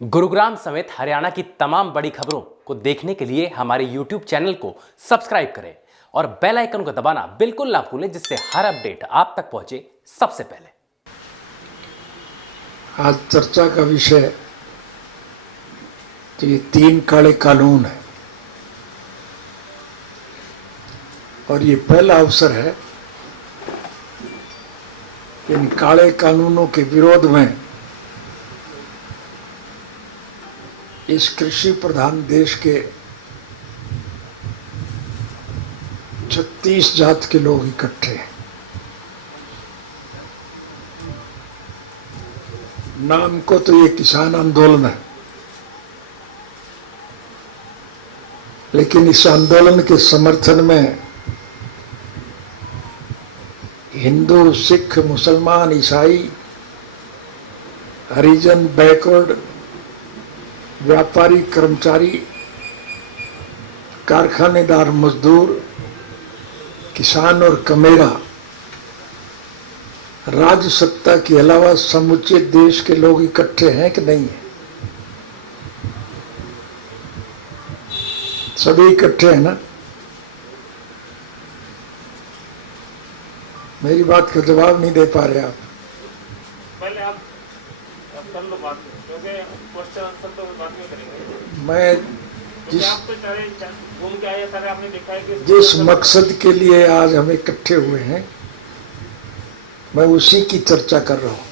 गुरुग्राम समेत हरियाणा की तमाम बड़ी खबरों को देखने के लिए हमारे YouTube चैनल को सब्सक्राइब करें और बेल आइकन को दबाना बिल्कुल ना भूलें, जिससे हर अपडेट आप तक पहुंचे सबसे पहले। आज चर्चा का विषय तो ये 3 काले कानून है और ये पहला अवसर है कि इन काले कानूनों के विरोध में इस कृषि प्रधान देश के 36 जात के लोग इकट्ठे हैं। नाम को तो ये किसान आंदोलन है, लेकिन इस आंदोलन के समर्थन में हिंदू, सिख, मुसलमान, ईसाई, हरिजन, बैकवर्ड, व्यापारी, कर्मचारी, कारखानेदार, मजदूर, किसान और कमेरा राज्य सत्ता के अलावा समूचे देश के लोग इकट्ठे हैं कि नहीं है? सभी इकट्ठे हैं ना? मेरी बात का जवाब नहीं दे पा रहे आप। पहले आप कर लो बात, क्योंकि क्वेश्चन आंसर तो बाद में करेंगे। मैं आप तो सारे घूम के आए, सारे आपने देखा है कि जिस मकसद के लिए आज हम इकट्ठे हुए हैं, मैं उसी की चर्चा कर रहा हूं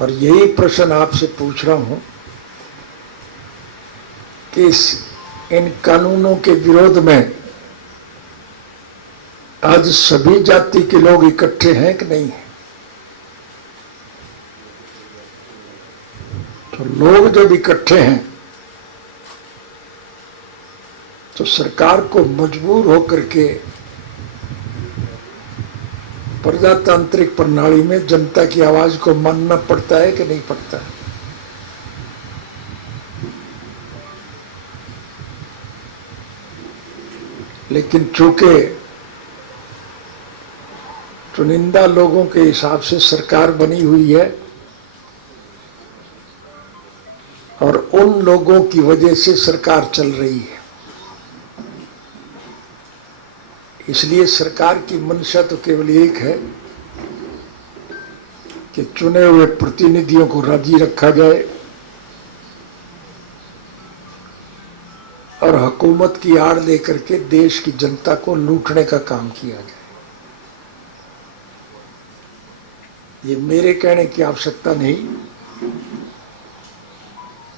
और यही प्रश्न आपसे पूछ रहा हूं कि इन कानूनों के विरोध में आज सभी जाति के लोग इकट्ठे हैं कि नहीं है? तो लोग जब इकट्ठे हैं तो सरकार को मजबूर होकर के प्रजातांत्रिक प्रणाली में जनता की आवाज को मानना पड़ता है कि नहीं पड़ता है? लेकिन चूंकि चुनिंदा लोगों के हिसाब से सरकार बनी हुई है और उन लोगों की वजह से सरकार चल रही है, इसलिए सरकार की मंशा तो केवल एक है कि चुने हुए प्रतिनिधियों को राजी रखा जाए और हुकूमत की आड़ लेकर के देश की जनता को लूटने का काम किया जाए। ये मेरे कहने की आवश्यकता नहीं,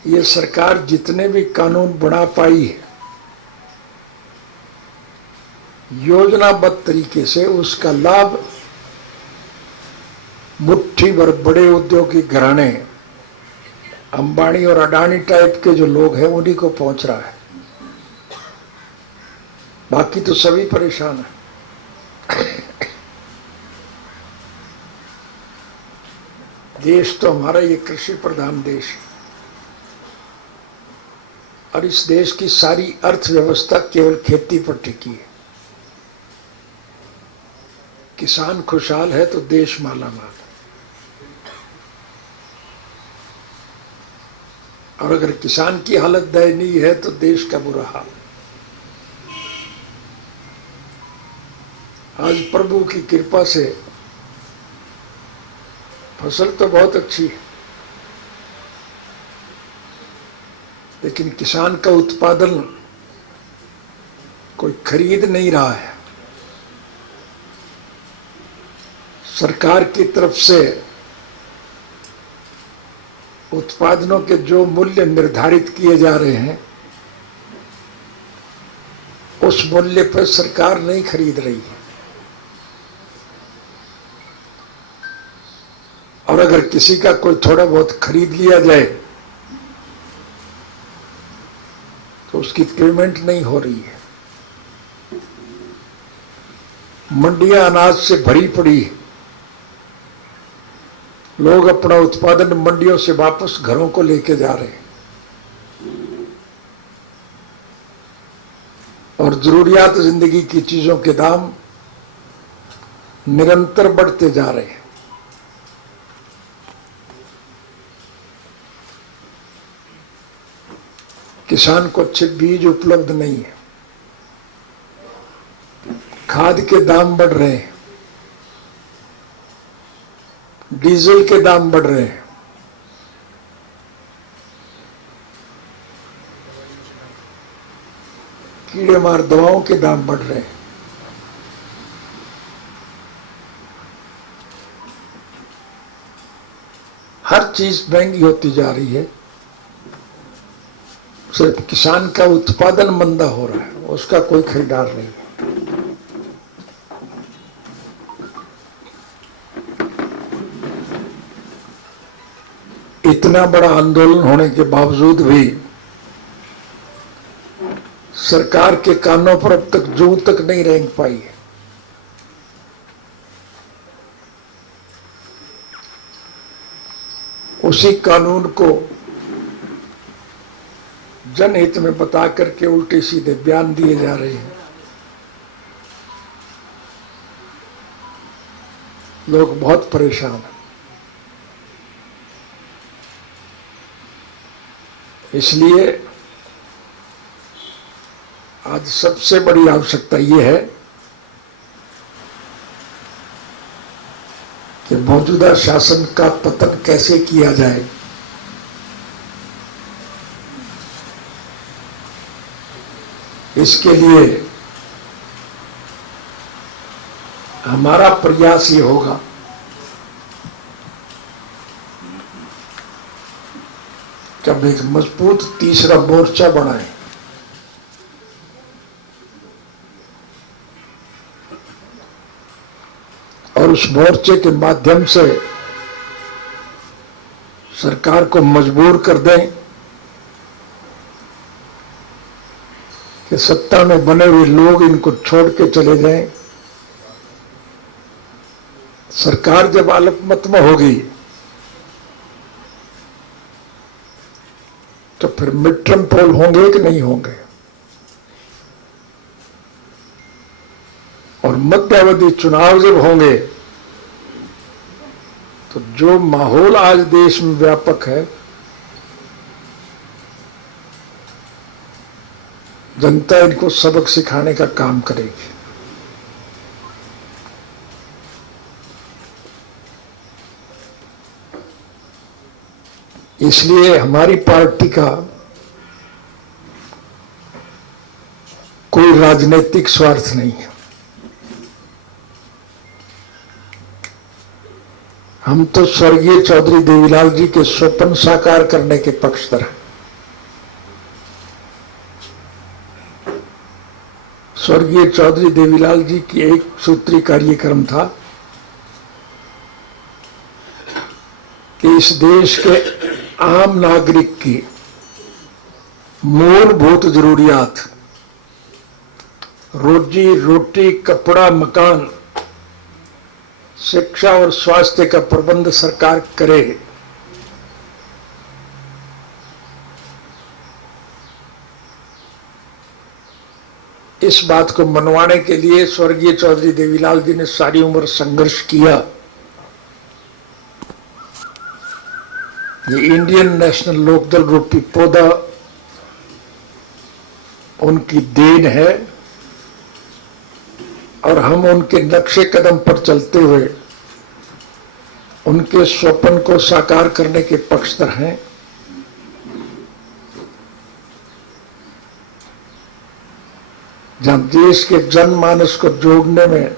ये सरकार जितने भी कानून बना पाई है योजनाबद्ध तरीके से, उसका लाभ मुट्ठी भर बड़े उद्योगी घराने, अंबानी और अडानी टाइप के जो लोग हैं उन्हीं को पहुंच रहा है। बाकी तो सभी परेशान हैं। देश तो हमारा ये कृषि प्रधान देश है और इस देश की सारी अर्थव्यवस्था केवल खेती पर टिकी है। किसान खुशहाल है तो देश मालामाल है, और अगर किसान की हालत दयनीय है तो देश का बुरा हाल। आज प्रभु की कृपा से फसल तो बहुत अच्छी है, लेकिन किसान का उत्पादन कोई खरीद नहीं रहा है। सरकार की तरफ से उत्पादनों के जो मूल्य निर्धारित किए जा रहे हैं उस मूल्य पर सरकार नहीं खरीद रही है, और अगर किसी का कोई थोड़ा बहुत खरीद लिया जाए तो उसकी पेमेंट नहीं हो रही है। मंडियां अनाज से भरी पड़ी है, लोग अपना उत्पादन मंडियों से वापस घरों को लेके जा रहे हैं और जरूरियात जिंदगी की चीजों के दाम निरंतर बढ़ते जा रहे हैं। किसान को अच्छे बीज उपलब्ध नहीं है, खाद के दाम बढ़ रहे हैं, डीजल के दाम बढ़ रहे हैं, कीड़े मार दवाओं के दाम बढ़ रहे हैं। हर चीज महंगी होती जा रही है। सिर्फ किसान का उत्पादन मंदा हो रहा है, उसका कोई खरीदार नहीं है। इतना बड़ा आंदोलन होने के बावजूद भी सरकार के कानों पर अब तक जू तक नहीं रेंग पाई है। उसी कानून को जनहित में बता करके उल्टे सीधे बयान दिए जा रहे हैं। लोग बहुत परेशान हैं। इसलिए आज सबसे बड़ी आवश्यकता यह है कि मौजूदा शासन का पतन कैसे किया जाए। इसके लिए हमारा प्रयास ये होगा कि अब एक मजबूत तीसरा मोर्चा बनाएं। और उस मोर्चे के माध्यम से सरकार को मजबूर कर दें कि सत्ता में बने हुए लोग इनको छोड़ के चले जाएं। सरकार जब अल्पमत में होगी तो फिर मिड टर्म पोल होंगे कि नहीं होंगे, और मध्यावधि चुनाव जब होंगे तो जो माहौल आज देश में व्यापक है, जनता इनको सबक सिखाने का काम करेगी। इसलिए हमारी पार्टी का कोई राजनीतिक स्वार्थ नहीं है। हम तो स्वर्गीय चौधरी देवीलाल जी के स्वप्न साकार करने के पक्षधर हैं। स्वर्गीय चौधरी देवीलाल जी की एक सूत्री कार्यक्रम था कि इस देश के आम नागरिक की मूलभूत जरूरियात, रोजी रोटी, कपड़ा, मकान, शिक्षा और स्वास्थ्य का प्रबंध सरकार करे। इस बात को मनवाने के लिए स्वर्गीय चौधरी देवीलाल जी ने सारी उम्र संघर्ष किया। ये इंडियन नेशनल लोकदल रूपी पौधा उनकी देन है और हम उनके नक्शे कदम पर चलते हुए उनके स्वप्न को साकार करने के पक्षधर हैं। जहां देश के जनमानस को जोड़ने में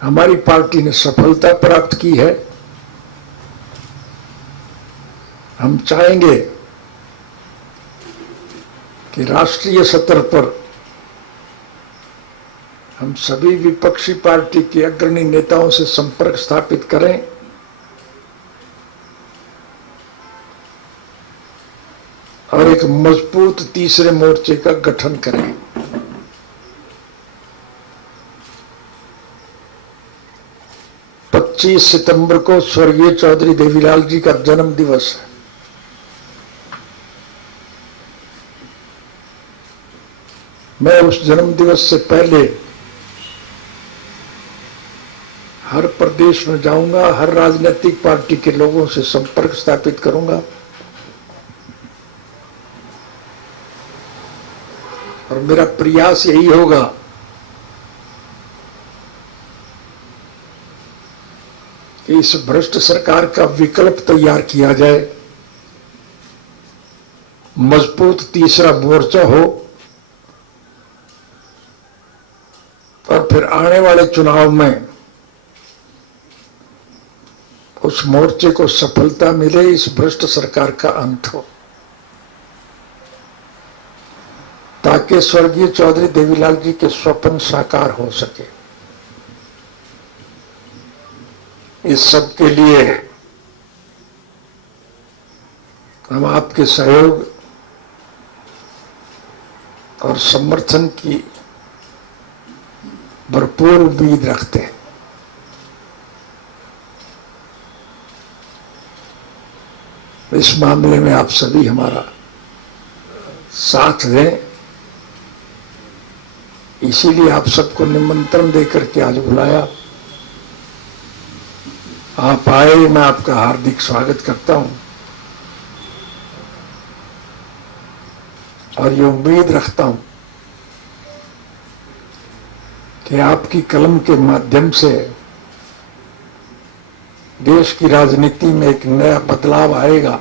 हमारी पार्टी ने सफलता प्राप्त की है, हम चाहेंगे कि राष्ट्रीय स्तर पर हम सभी विपक्षी पार्टी के अग्रणी नेताओं से संपर्क स्थापित करें और एक मजबूत तीसरे मोर्चे का गठन करें। पच्चीस सितंबर को स्वर्गीय चौधरी देवीलाल जी का जन्म दिवस है। मैं उस जन्म दिवस से पहले हर प्रदेश में जाऊंगा, हर राजनीतिक पार्टी के लोगों से संपर्क स्थापित करूंगा और मेरा प्रयास यही होगा कि इस भ्रष्ट सरकार का विकल्प तैयार किया जाए, मजबूत तीसरा मोर्चा हो और फिर आने वाले चुनाव में उस मोर्चे को सफलता मिले, इस भ्रष्ट सरकार का अंत हो, ताकि स्वर्गीय चौधरी देवीलाल जी के स्वप्न साकार हो सके। इस सब के लिए हम आपके सहयोग और समर्थन की भरपूर उम्मीद रखते हैं। इस मामले में आप सभी हमारा साथ दें, इसीलिए आप सबको निमंत्रण देकर के आज बुलाया। आप आए, मैं आपका हार्दिक स्वागत करता हूं और ये उम्मीद रखता हूं कि आपकी कलम के माध्यम से देश की राजनीति में एक नया बदलाव आएगा,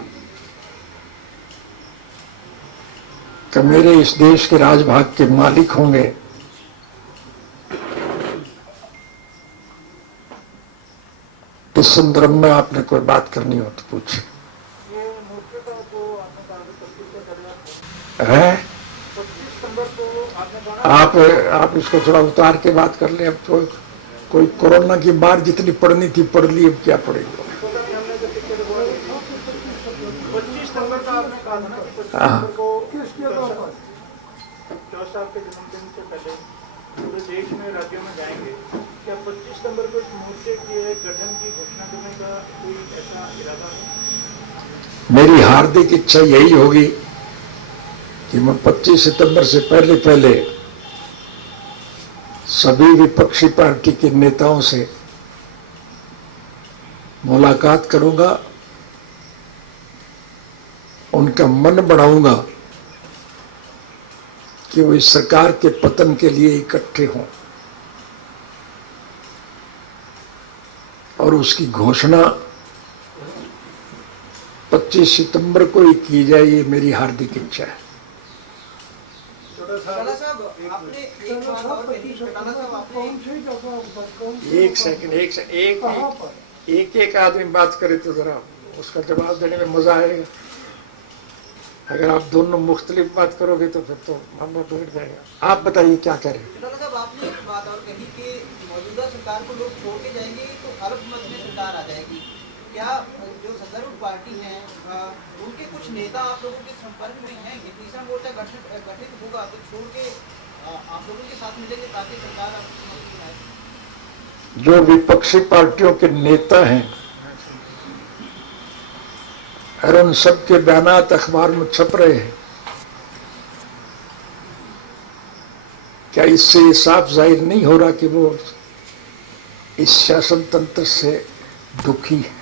कि मेरे इस देश के राजभाग के मालिक होंगे। इस संदर्भ में आपने कोई बात करनी हो तो पूछे। है आप इसको थोड़ा उतार के बात कर ले। अब तो कोई कोरोना की बार जितनी पढ़नी थी पढ़ ली, अब क्या पढ़ेगी। 25 सितंबर का आपने कहा था ना कि 25 हाँ। सितंबर को 4 साल के जन्मदिन से पहले पूरे देश में राज्यों में जाएंगे। क्या 25 सितंबर को इस मोर्चे के गठन की घोषणा करने का कोई ऐसा इरादा है? मेरी हार्दिक इच्छा यही होगी कि मैं 25 सितंबर से पहले सभी विपक्षी पार्टी के नेताओं से मुलाकात करूंगा, उनका मन बढ़ाऊंगा कि वो इस सरकार के पतन के लिए इकट्ठे हों और उसकी घोषणा 25 सितंबर को ही की जाए, ये मेरी हार्दिक इच्छा है। एक सेकंड एक आदमी बात करे तो जरा उसका जवाब देने में मजा आएगा। अगर आप दोनों मुख्तलिफ बात करोगे तो फिर तो मामला बिगड़ जाएगा। आप बताइए क्या करें। साहब, आपने एक बात और कही कि मौजूदा सरकार को लोग छोड़ के जाएंगे तो अल्पमत में सरकार आ जाएगी। क्या जो सत्तारूढ़ पार्टी है उनके कुछ नेता आप लोगों के संपर्क में हैं कि तीसरा मोर्चा गठित होगा तो छोड़ के आप लोगों के साथ मिलेंगे ताकि सरकार आपकी आए? जो विपक्षी पार्टियों के नेता हैं और उन सब के बयानात अखबार में छप रहे हैं, क्या इससे ये साफ जाहिर नहीं हो रहा कि वो इस शासन तंत्र से दुखी है?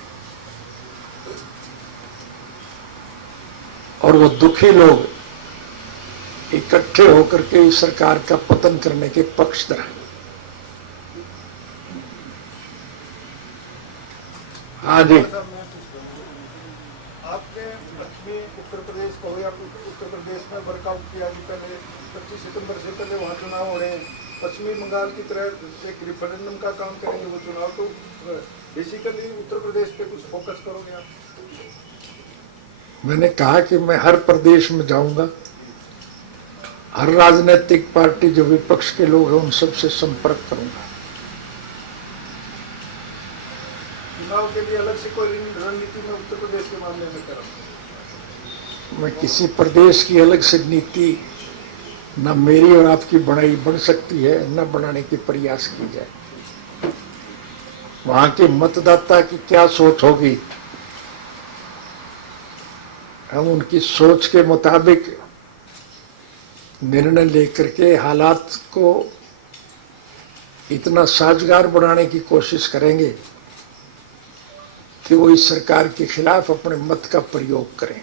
और वो दुखी लोग इकट्ठे होकर के इस सरकार का पतन करने के पक्षधर हैं। हाँ जी, आपने पश्चिमी उत्तर प्रदेश को या उत्तर प्रदेश में वर्कआउट किया कि पहले 25 सितंबर से पहले वहाँ चुनाव हो रहे हैं, पश्चिमी बंगाल की तरह एक रिफरेंडम का काम करेंगे वो चुनाव, तो बेसिकली उत्तर प्रदेश पे कुछ फोकस करोगे आप? मैंने कहा कि मैं हर प्रदेश में जाऊंगा, हर राजनीतिक पार्टी जो विपक्ष के लोग हैं उन सबसे संपर्क करूंगा। चुनाव के लिए अलग से कोई रणनीति में उत्तर प्रदेश के मामले में करो? मैं किसी प्रदेश की अलग से नीति न मेरी और आपकी बन सकती है, न बनाने की प्रयास की जाए। वहां के मतदाता की क्या सोच होगी, हम उनकी सोच के मुताबिक निर्णय लेकर के हालात को इतना साजगार बनाने की कोशिश करेंगे कि वो इस सरकार के खिलाफ अपने मत का प्रयोग करें।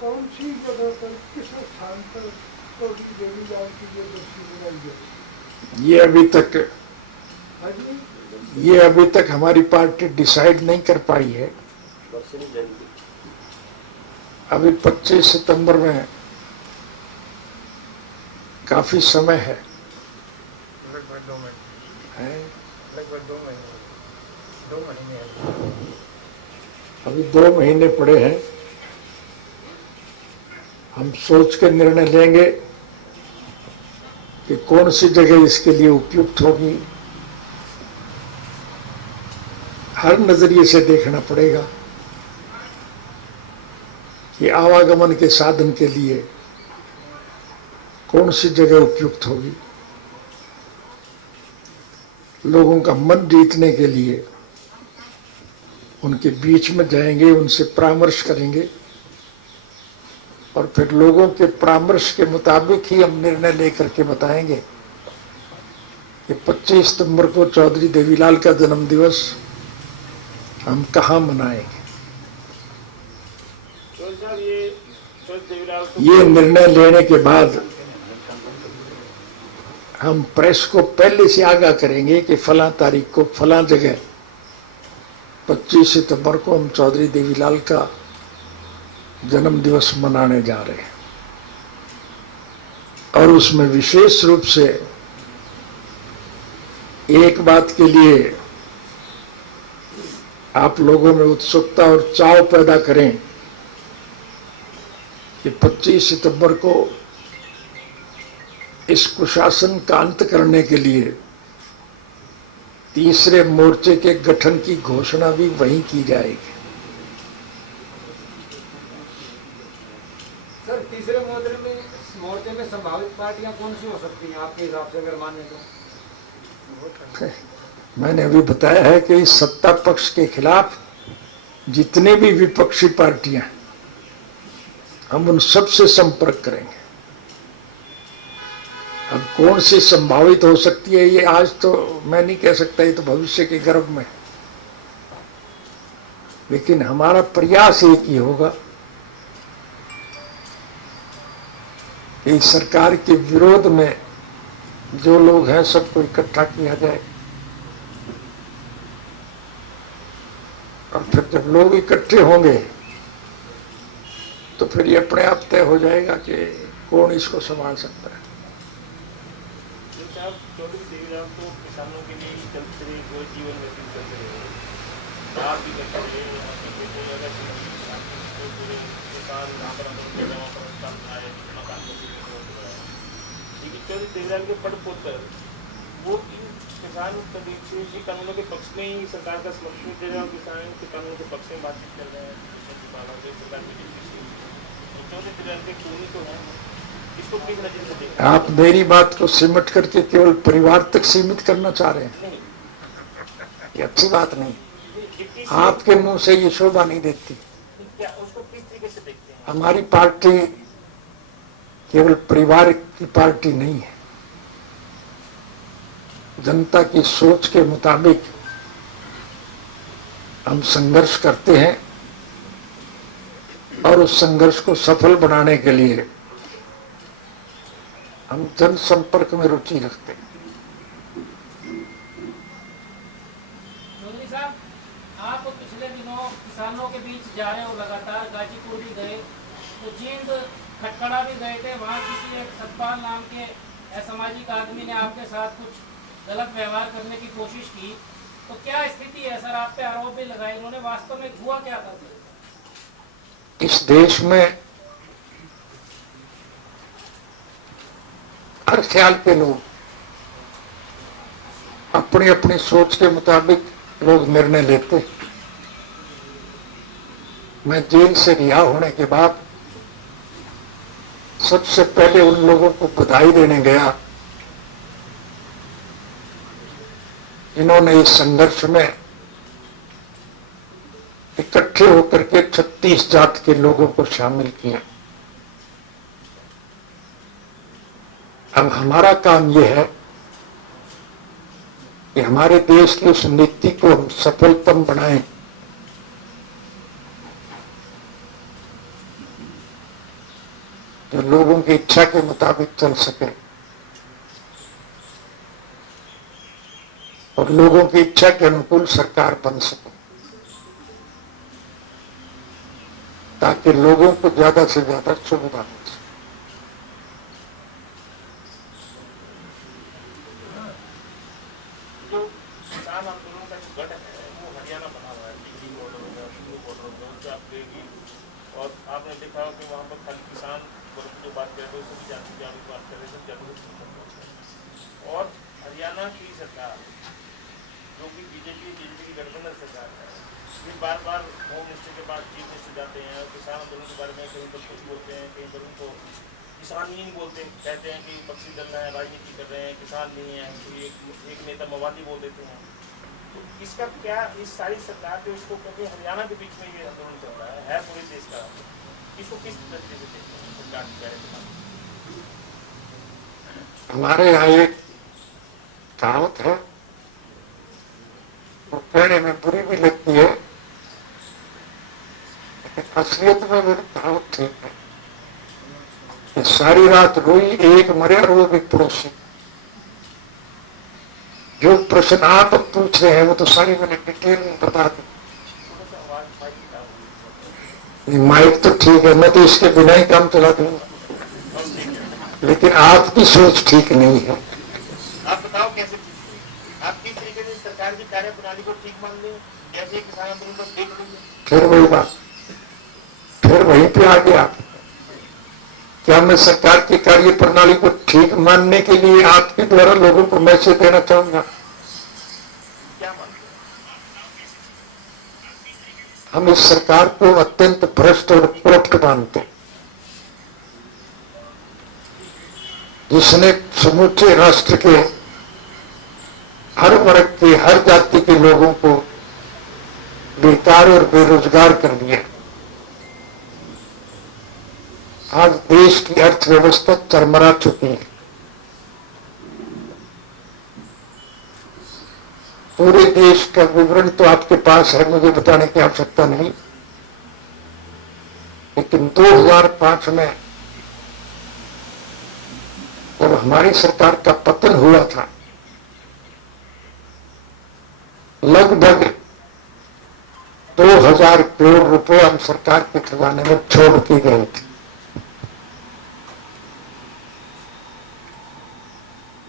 कौन सी जगह पर किस स्थान पर चौधरी देवीलाल की जो बस्ती बनाई गई? ये अभी तक हमारी पार्टी डिसाइड नहीं कर पाई है। अभी 25 सितंबर में काफी समय है। लगभग 2 महीने। हैं? लगभग 2 महीने। 2 महीने। अभी 2 महीने पड़े हैं। हम सोच के निर्णय लेंगे कि कौन सी जगह इसके लिए उपयुक्त होगी। हर नजरिए से देखना पड़ेगा कि आवागमन के साधन के लिए कौन सी जगह उपयुक्त होगी। लोगों का मन जीतने के लिए उनके बीच में जाएंगे, उनसे परामर्श करेंगे और फिर लोगों के परामर्श के मुताबिक ही हम निर्णय लेकर के बताएंगे कि 25 सितंबर को चौधरी देवीलाल का जन्म दिवस हम कहाँ मनाएंगे। ये निर्णय लेने के बाद हम प्रेस को पहले से आगाह करेंगे कि फलां तारीख को फलां जगह 25 सितंबर को हम चौधरी देवीलाल का जन्म दिवस मनाने जा रहे हैं और उसमें विशेष रूप से एक बात के लिए आप लोगों में उत्सुकता और चाव पैदा करें कि 25 सितंबर को इस कुशासन का अंत करने के लिए तीसरे मोर्चे के गठन की घोषणा भी वहीं की जाएगी। सर, तीसरे मोर्चे में संभावित पार्टियां कौन सी हो सकती हैं आपके हिसाब से, अगर माने तो? मैंने अभी बताया है कि इस सत्ता पक्ष के खिलाफ जितने भी विपक्षी पार्टियां हम उन सब से संपर्क करेंगे। अब कौन सी संभावित हो सकती है ये आज तो मैं नहीं कह सकता, ये तो भविष्य के गर्भ में। लेकिन हमारा प्रयास एक ही होगा कि सरकार के विरोध में जो लोग हैं सबको इकट्ठा किया जाए और फिर जब लोग इकट्ठे होंगे तो फिर ये अपने आप तय हो जाएगा कि कौन इसको संभाल सकता है। चौधरी देवीलाल को किसानों के लिए चलते रहे, जो जीवन व्यतीत करते रहे, आप भी करते रहे, आपकी बेटे अगर किसान यहाँ पर मकान लेकिन चौधरी देवीलाल के पट पोतर वो इन किसान कृषि कानूनों के पक्ष में ही सरकार का समर्थन दे रहे हैं और किसान के कानूनों के पक्ष में बातचीत कर रहे हैं। सरकार की चौधरी देवीलाल के खूनी तो है, इसको किस नजर से देखें? आप मेरी बात को सिमट करके केवल परिवार तक सीमित करना चाह रहे हैं। ये अच्छी बात नहीं। आपके मुंह से ये शोभा नहीं देती। क्या उसको किस तरीके से देखते हैं? हमारी पार्टी केवल परिवार की पार्टी नहीं है। जनता की सोच के मुताबिक हम संघर्ष करते हैं और उस संघर्ष को सफल बनाने के लिए हम जनसंपर्क में रुचि रखते हैं। चौधरी साहब, आप पिछले दिनों किसानों के बीच जा रहे हो, लगातार गाजीपुर भी गए, तो जींद खटखड़ा भी गए थे। वहाँ किसी एक सतपाल नाम के असामाजिक आदमी ने आपके साथ कुछ गलत व्यवहार करने की कोशिश की, तो क्या स्थिति है सर? आप पे आरोप भी लगाए, उन्होंने वास्तव में हुआ क्या था सर? इस देश में हर ख्याल के लोग अपनी अपनी सोच के मुताबिक लोग निर्णय लेते। मैं जेल से रिहा होने के बाद सबसे पहले उन लोगों को बधाई देने गया जिन्होंने इस संघर्ष में इकट्ठे होकर के 36 जात के लोगों को शामिल किया। अब हमारा काम यह है कि हमारे देश की उस नीति को हम सफलतम बनाएं, जो लोगों की इच्छा के मुताबिक चल सके और लोगों की इच्छा के अनुकूल सरकार बन सके, ताकि लोगों को ज्यादा से ज्यादा सुविधा मिल सके। जो किसान आंदोलन का जो गढ़ है वो हरियाणा बना हुआ है, डिग्री बॉर्डर हो गया, शुरू बॉर्डर हो गया, उनसे आप देगी और आपने देखा हो कि वहाँ पर खाली किसान वर्ग की जो बात कर रहे थे उससे भी जाति की बात कर रहे थे, जागरूक और हरियाणा की सरकार जो कि बीजेपी की गठबंधन सरकार है, ये बार बार होम मिनिस्टर के पास चीफ मिनिस्टर जाते हैं और किसान आंदोलन के बारे में कहीं पर कुछ बोलते हैं, कहीं पर उनको किसान ही नहीं बोलते, कहते हैं कि पक्षी दल है, राजनीति कर रहे हैं, किसान नहीं है, कोई एक नेता मवादी बोल देते हैं। तो इसका क्या, इस सारी सरकार जो इसको, क्योंकि हरियाणा के बीच में ये आंदोलन चल रहा है पूरे देश का, इसको किस तरीके से देखते हैं सरकार की कार्यक्रम? हमारे यहाँ एक कहावत है, वो कहने में बुरी भी लगती है, लेकिन असलियत में मेरी कहावत ठीक है कि सारी रात रोई एक मरे और वो भी पड़ोसी। जो प्रश्न आप पूछ रहे हैं वो तो सारी मैंने डिटेल में बता दी। माइक तो ठीक है, मैं तो इसके बिना ही काम चला दूंगा, लेकिन आपकी सोच ठीक नहीं है। आप बताओ कैसे आप किस तरीके से सरकार की कार्य प्रणाली को ठीक मान लें, जैसे किसान आंदोलन को देख लीजिए। फिर वही बात, फिर वहीं पे आ गया। क्या मैं सरकार की कार्य प्रणाली को ठीक मानने के लिए आपके द्वारा लोगों को मैसेज देना चाहूंगा? क्या मानते हैं? हम इस सरकार को अत्यंत भ्रष्ट और करप्ट मानते हैं, जिसने समूचे राष्ट्र के हर वर्ग के, हर जाति के लोगों को बेकार और बेरोजगार कर दिया। आज देश की अर्थव्यवस्था चरमरा चुकी है। पूरे देश का विवरण तो आपके पास है, मुझे बताने की आवश्यकता नहीं, लेकिन 2005 में जब हमारी सरकार का पतन हुआ था, लगभग 2000 करोड़ रुपए हम सरकार के खजाने में छोड़ के गए थे।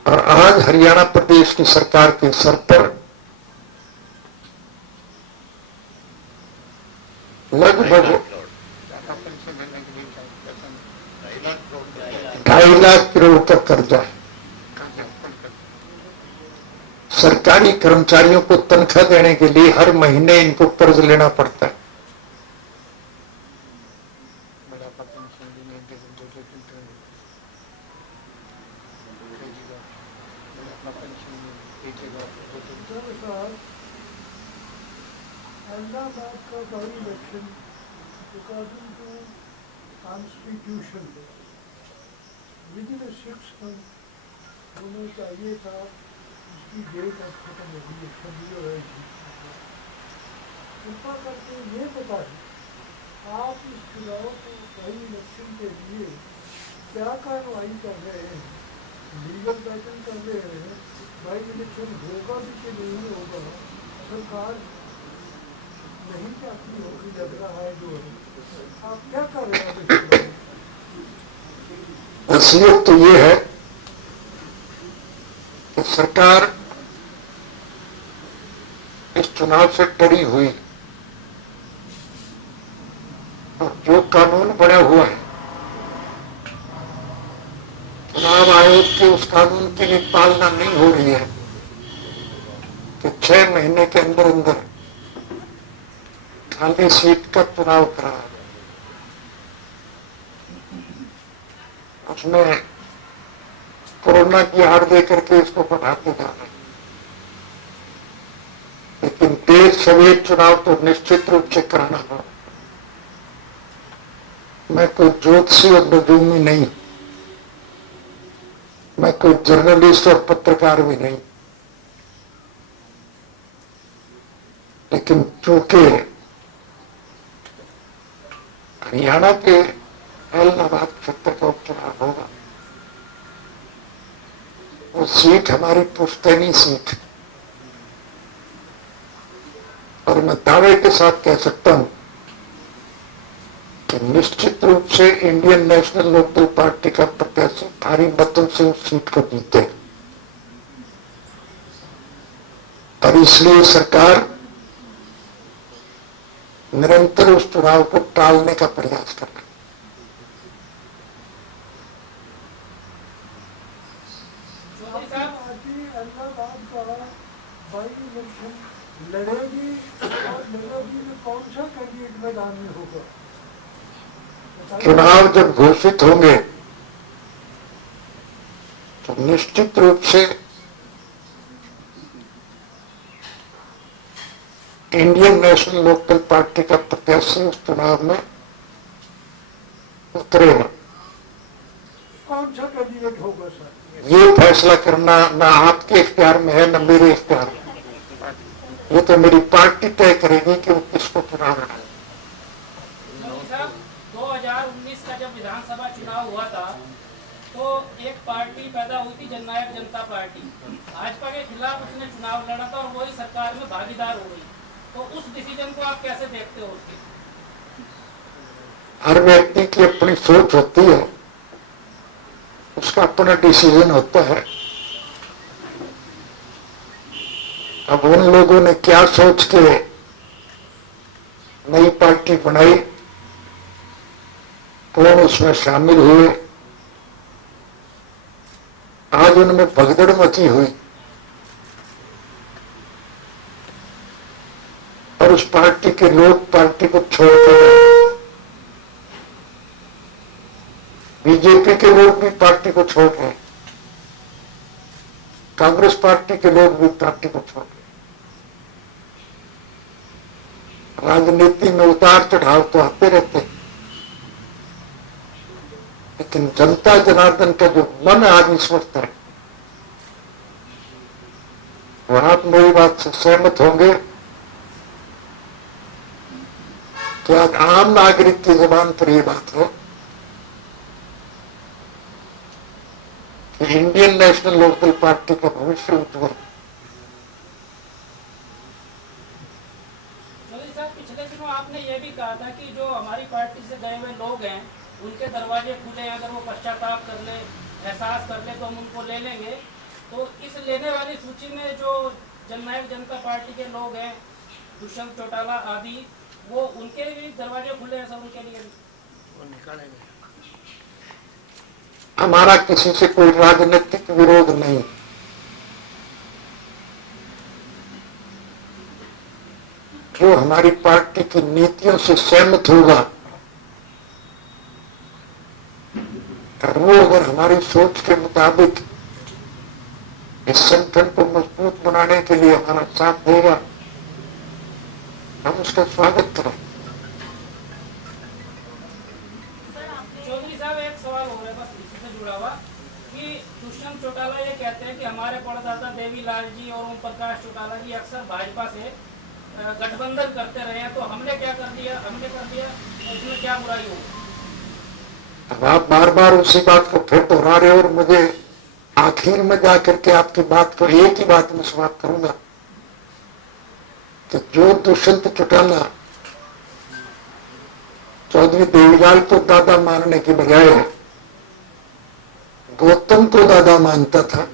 और आज हरियाणा प्रदेश की सरकार के सर पर लगभग 2.5 लाख करोड़ का कर्जा है। सरकारी कर्मचारियों को तनख्वाह देने के लिए हर महीने इनको कर्ज लेना पड़ता है। अहमदाबाद का by election according to constitution within 6 month होना चाहिए था। इसकी डेट अब खत्म हो गई है, 26 हो रही थी। कृपा करके ये बताएं आप इस चुनाव को बाई इलेक्शन के लिए क्या कार्रवाई कर रहे हैं? लीगल बैटल कर रहे हैं? बाई इलेक्शन होगा भी कि नहीं होगा? सरकार नहीं चाहती होगी, लग रहा है जो है, आप क्या कर रहे हैं? असलियत तो ये है कि सरकार इस चुनाव से डरी हुई और जो कानून बना हुआ है, चुनाव आयोग के उस कानून की भी पालना नहीं हो रही है कि 6 महीने के अंदर अंदर खाली सीट का चुनाव करा। उसमें कोरोना की आड़ दे करके इसको बढ़ाते जा रहे हैं, लेकिन देश सवेत चुनाव तो निश्चित रूप से कराना होगा। मैं कोई ज्योतिषी और नजूमी नहीं, मैं कोई जर्नलिस्ट और पत्रकार भी नहीं, लेकिन चूंकि हरियाणा के ऐलनाबाद क्षेत्र का उपचुनाव होगा, वो सीट हमारी पुश्तैनी सीट, और मैं दावे के साथ कह सकता हूं कि निश्चित रूप से इंडियन नेशनल लोकदल पार्टी का प्रत्याशी भारी मतों से उस सीट को जीते, और इसलिए सरकार निरंतर उस चुनाव को टालने का प्रयास कर रही है। पार्टी अहमदाबाद का बाई इलेक्शन लड़ेगी और लड़ेगी में कौन सा कैंडिडेट मैदान में होगा? चुनाव जब घोषित होंगे तो निश्चित रूप से इंडियन नेशनल लोकदल पार्टी का प्रत्याशी उस चुनाव में उतरेगा। कौन सा कैंडिडेट होगा सर? ये फैसला करना ना आपके इख्तियार में है, ना मेरे इख्तियार में। ये तो मेरी पार्टी तय करेगी कि वो किसको चुनाव लड़ाए। 2019 का जब विधानसभा चुनाव हुआ था तो एक पार्टी पैदा हुई थी, जननायक जनता पार्टी। भाजपा के खिलाफ उसने चुनाव लड़ा था और वही सरकार में भागीदार हो गई। तो उस डिसीजन को आप कैसे देखते हो? उसके हर व्यक्ति की अपनी सोच होती है, उसका अपना डिसीजन होता है। अब उन लोगों ने क्या सोच के नई पार्टी बनाई, कौन उसमें शामिल हुए, आज उनमें भगदड़ मची हुई और उस पार्टी के लोग पार्टी को छोड़कर, बीजेपी के लोग भी पार्टी को छोड़ रहे, कांग्रेस पार्टी के लोग भी पार्टी को छोड़ रहे। राजनीति में उतार चढ़ाव तो आते रहते, लेकिन जनता जनार्दन का जो मन आज इस वक्त है, वह आप मेरी बात से सहमत होंगे कि आज आम नागरिक की जुबान पर यह बात है कि इंडियन नेशनल लोकदल पार्टी का भविष्य उज्जवल। पिछले दिनों आपने ये भी कहा था कि जो हमारी पार्टी से गए हुए लोग हैं उनके दरवाजे खुले हैं, अगर वो पश्चाताप कर ले, एहसास कर ले तो हम उनको ले लेंगे। तो इस लेने वाली सूची में जो जननायक जनता पार्टी के लोग हैं, दुष्यंत चौटाला आदि, वो उनके भी दरवाजे खुले हैं सब उनके लिए? वो निकालेंगे। हमारा किसी से कोई राजनीतिक विरोध नहीं, जो हमारी पार्टी की नीतियों से सहमत होगा और वो अगर हमारी सोच के मुताबिक इस संगठन को मजबूत बनाने के लिए हमारा साथ देगा, हम उसका स्वागत करें। चौधरी साहब, एक सवाल हो रहा है बस इसी से जुड़ा हुआ कि दुष्यंत चौटाला ये कहते हैं कि हमारे परदादा देवीलाल जी और ओम प्रकाश चौटाला जी अक्सर भाजपा से गठबंधन करते रहे हैं, तो हमने क्या कर दिया, हमने कर दिया, इसमें क्या बुराई हो? अब आप बार बार उसी बात को फिर दोहरा रहे हो और मुझे आखिर में जाकर के आपकी बात को एक ही बात में समाप्त करूंगा कि जो दुष्यंत चौटाला चौधरी देवीलाल को दादा मानने की बजाय गौतम को दादा मानता था,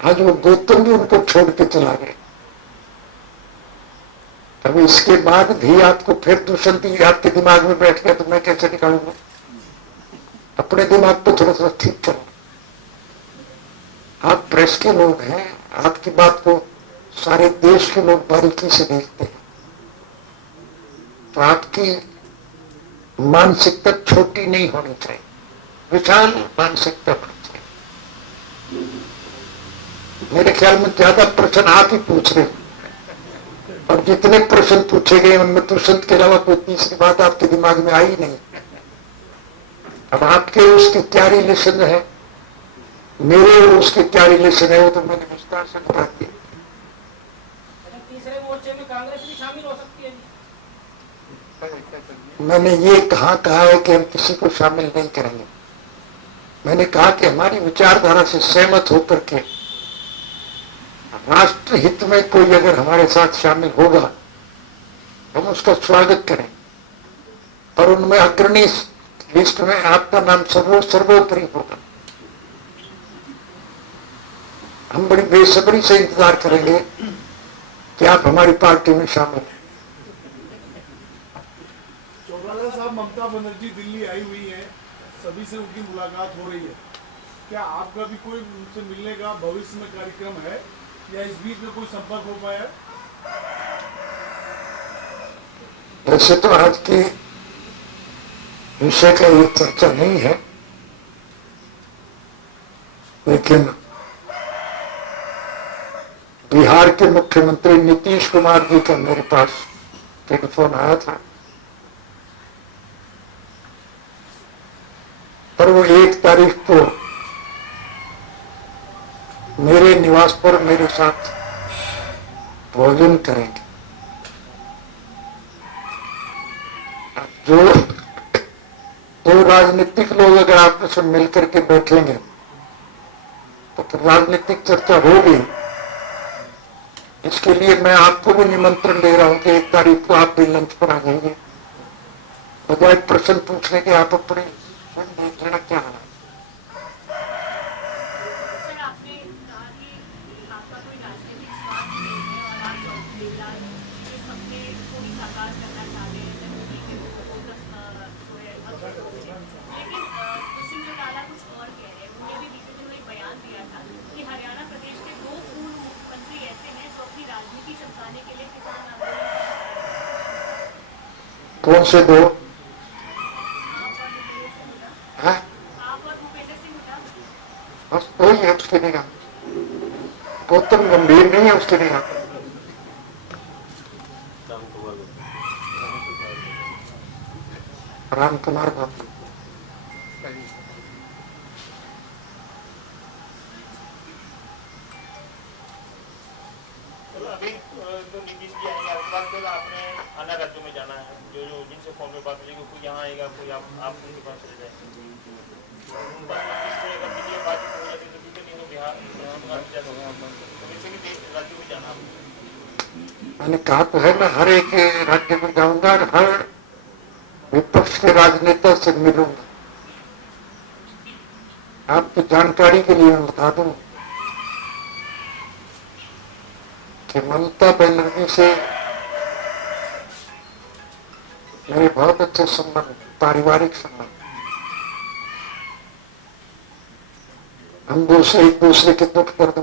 आज वो गौतम भी उनको छोड़ के चला गया। अब इसके बाद भी आपको फिर दुष्यंत आपके दिमाग में बैठ गया तो मैं कैसे निकालूंगा? अपने दिमाग पे थोड़ा सा ठीक करो। आप प्रेस के लोग हैं, आपकी बात को सारे देश के लोग बारीकी से देखते हैं, तो आपकी मानसिकता छोटी नहीं होनी चाहिए, विशाल मानसिकता होनी चाहिए। मेरे ख्याल में ज्यादा प्रश्न आप ही पूछ रहे हो और जितने प्रश्न पूछे गए उनमें दुष्यंत के अलावा कोई तीसरी बात आपके दिमाग में आई नहीं। अब आपके उसकी क्या रिलेशन है, मेरे और उसके क्या रिलेशन है, वो तो मैंने विस्तार से बता दिया। लेकिन तीसरे मोर्चे में कांग्रेस भी शामिल हो सकती है जी। मैंने ये कहाँ कहा है कि हम किसी को शामिल नहीं करेंगे। मैंने कहा कि हमारी विचारधारा से सहमत होकर के राष्ट्र हित में कोई अगर हमारे साथ शामिल होगा हम उसका स्वागत करें, और उनमें अग्रणी लिस्ट में आपका नाम सर्वोपरि होगा। हम बड़ी बेसब्री से इंतजार करेंगे कि आप हमारी पार्टी में शामिल हैं। चौटाला साहब, ममता बनर्जी दिल्ली आई हुई है, सभी से उनकी मुलाकात हो रही है, क्या आपका भी कोई उनसे मिलने का भविष्य में कार्यक्रम है या इस बीच में कोई संपर्क हो पाया है? वैसे तो आज की विषय का ये चर्चा नहीं है, लेकिन बिहार के मुख्यमंत्री नीतीश कुमार जी का मेरे पास टेलीफोन आया था, और वो 1 तारीख को मेरे निवास पर मेरे साथ भोजन करेंगे। जो दो राजनीतिक लोग अगर आपस में मिलकर के बैठेंगे तो फिर राजनीतिक चर्चा होगी। इसके लिए मैं आपको भी निमंत्रण दे रहा हूं कि 1 तारीख को आप भी लंच पर आ जाइए। बजाय प्रश्न पूछने के आप अपने देख लेना क्या है। कौन से दो? हाँ? बस वही है उसके निगाह, गौतम गंभीर नहीं है उसके निगाह। राम कुमार गौतम। अभी तो नीतीश जी आएंगे, आपके पास तो आपने अन्य राज्यों में जाना है, जो जिनसे फोन में बात करेंगे, कोई यहाँ आएगा, कोई आप उनके पास चले जाएंगे। मैंने कहा तो है, मैं हर एक राज्य में जाऊंगा और हर विपक्ष के राजनेता से मिलूंगा। आपकी जानकारी के लिए मैं बता दूं कि ममता बनर्जी से मेरे बहुत अच्छे संबंध, पारिवारिक संबंध। हम एक दूसरे के दुख दर्द